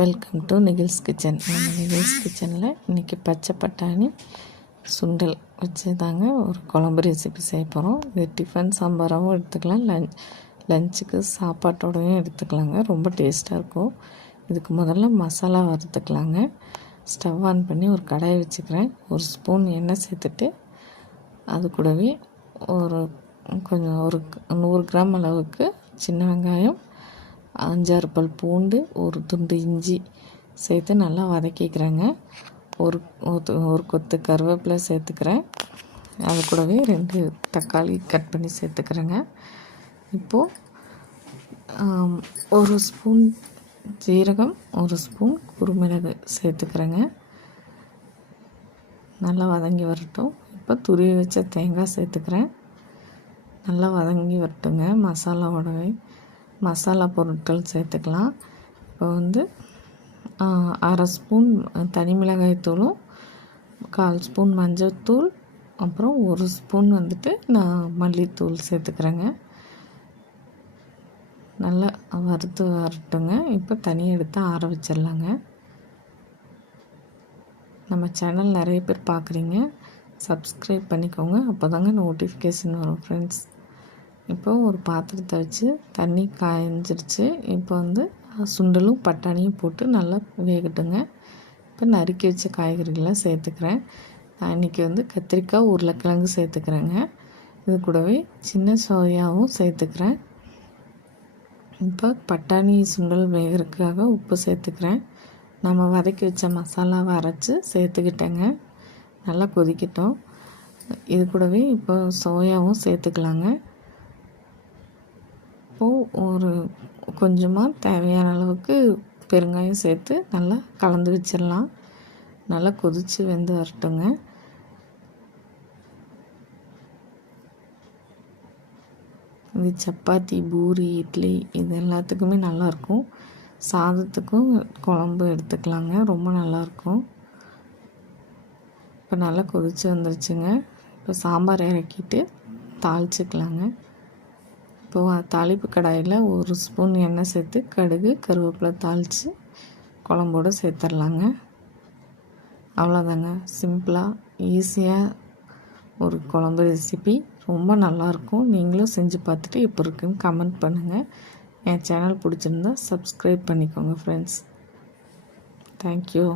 Welcome to Nikhil's kitchen. நம்ம நிகில்ஸ் கிச்சனில் இன்றைக்கி பச்சை பட்டாணி சுண்டல் வச்சு தாங்க ஒரு குழம்பு ரெசிபி செய்ய போகிறோம். இது டிஃபன் சாம்பாராகவும் எடுத்துக்கலாம், லஞ்சுக்கு சாப்பாட்டோடையும் எடுத்துக்கலாங்க. ரொம்ப டேஸ்ட்டாக இருக்கும். இதுக்கு முதல்ல மசாலா வறுத்துக்கலாங்க. ஸ்டவ் ஆன் பண்ணி ஒரு கடாயை வச்சுக்கிறேன். ஒரு ஸ்பூன் எண்ணெய் சேர்த்துட்டு அது கூடவே ஒரு 100 கிராம் அளவுக்கு சின்ன வெங்காயம், 5-6 பல் பூண்டு, ஒரு துண்டு இஞ்சி சேர்த்து நல்லா வதக்கிக்கிறேங்க. ஒரு கொத்து கருவேப்பிலை சேர்த்துக்கிறேன். அது கூடவே 2 தக்காளி கட் பண்ணி சேர்த்துக்கிறேங்க. இப்போது 1 ஸ்பூன் ஜீரகம், 1 ஸ்பூன் குருமிளகு சேர்த்துக்கிறேங்க. நல்லா வதங்கி வரட்டும். இப்போ துருவி வச்ச தேங்காய் சேர்த்துக்கிறேன். நல்லா வதங்கி வரட்டுங்க. மசாலாவோடவே மசாலா பொருட்கள் சேர்த்துக்கலாம். இப்போ 1/2 ஸ்பூன் தனி மிளகாய் தூளும், 1/4 ஸ்பூன் மஞ்சள்தூள், அப்புறம் 1 ஸ்பூன் நான் மல்லித்தூள் சேர்த்துக்கிறேங்க. நல்லா வறுத்து வரட்டுங்க. இப்போ தனியாக எடுத்து ஆற வச்சிடலாங்க. நம்ம சேனல் நிறைய பேர் பார்க்குறீங்க, சப்ஸ்கிரைப் பண்ணிக்கோங்க. அப்போ தாங்க நோட்டிஃபிகேஷன் வரும் ஃப்ரெண்ட்ஸ். இப்போ ஒரு பாத்திரத்தை வச்சு தண்ணி காய்ஞ்சிருச்சு. இப்போ சுண்டலும் பட்டாணியும் போட்டு நல்லா வேகட்டுங்க. இப்போ நறுக்கி வச்ச காய்கறிகளை சேர்த்துக்கிறேன். நான் இன்றைக்கி கத்திரிக்காய், உருளைக்கிழங்கு சேர்த்துக்கிறேங்க. இது கூடவே சின்ன சோயாவும் சேர்த்துக்கிறேன். இப்போ பட்டாணி சுண்டல் வேகிறதுக்காக உப்பு சேர்த்துக்கிறேன். நம்ம வதக்கி வச்ச மசாலாவை அரைச்சி சேர்த்துக்கிட்டேங்க. நல்லா கொதிக்கட்டும். இது கூடவே இப்போ சோயாவும் சேர்த்துக்கலாங்க. இப்போது கொஞ்சமாக தேவையான அளவுக்கு பெருங்காயம் சேர்த்து நல்லா கலந்து வச்சிடலாம். நல்லா கொதித்து வெந்து வரட்டுங்க. இது சப்பாத்தி, பூரி, இட்லி இது எல்லாத்துக்குமே நல்லாயிருக்கும். சாதத்துக்கும் குழம்பு எடுத்துக்கலாங்க, ரொம்ப நல்லாயிருக்கும். இப்போ நல்லா கொதித்து வந்துருச்சுங்க. இப்போ சாம்பார் இறக்கிட்டு தாளிச்சிக்கலாங்க. இப்போது தாளிப்பு கடாயில் 1 ஸ்பூன் எண்ணெய் சேர்த்து கடுகு, கருவேப்பிலை தாளித்து குழம்போடு சேர்த்துடலாங்க. அவ்வளோதாங்க, சிம்பிளாக ஈஸியாக ஒரு குழம்பு ரெசிபி. ரொம்ப நல்லாயிருக்கும். நீங்களும் செஞ்சு பார்த்துட்டு இப்போ இருக்குன்னு கமெண்ட் பண்ணுங்கள். என் சேனல் பிடிச்சிருந்தா சப்ஸ்கிரைப் பண்ணிக்கோங்க ஃப்ரெண்ட்ஸ். தேங்க்யூ.